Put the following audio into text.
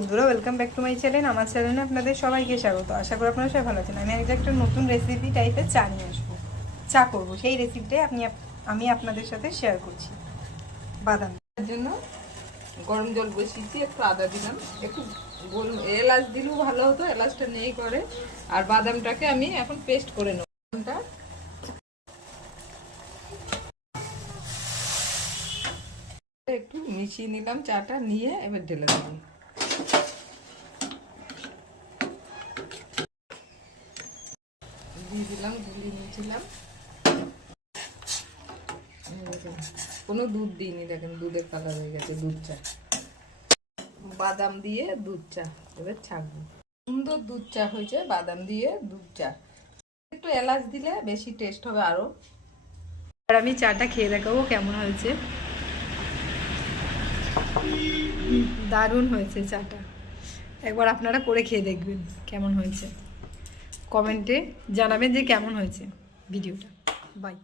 বন্ধুরা welcome back to my channel. আমার চ্যানেলে আপনাদের সবাইকে স্বাগত। আশা করি আপনারা সবাই ভালো আছেন। আমি আজকে একটা নতুন রেসিপি টাইপের চা নিয়ে আসবো, চা করবো। সেই রেসিপিটাই আমি আপনাদের সাথে শেয়ার করছি। বাদাম এর জন্য গরম জল বসিয়েছি, একটু আদা দিলাম, একটু এলাচ দিলেও ভালো হতো, এলাচটা নেই করে। আর বাদামটাকে আমি এখন পেস্ট করে নেব। বাদামটা একটু মিশিয়ে নিলাম, চাটা নিয়ে এবার ঢেলে দেবো। দিয়ে দিলাম, গুলিয়ে নিয়েছিলাম। কোনো দুধ দিইনি, দেখেন দুধের কালার হয়ে গেছে। দুধ চা, বাদাম দিয়ে দুধ চা। এবার ছাঁকবো। সুন্দর দুধ চা হয়েছে, বাদাম দিয়ে দুধ চা। একটু এলাচ দিলে বেশি টেস্ট হবে আরো। আর আমি চাটা খেয়ে দেখাবো কেমন হয়েছে। দারুণ হয়েছে চাটা। একবার আপনারা করে খেয়ে দেখবেন কেমন হয়েছে। কমেন্টে জানাবেন যে কেমন হয়েছে ভিডিওটা। বাই।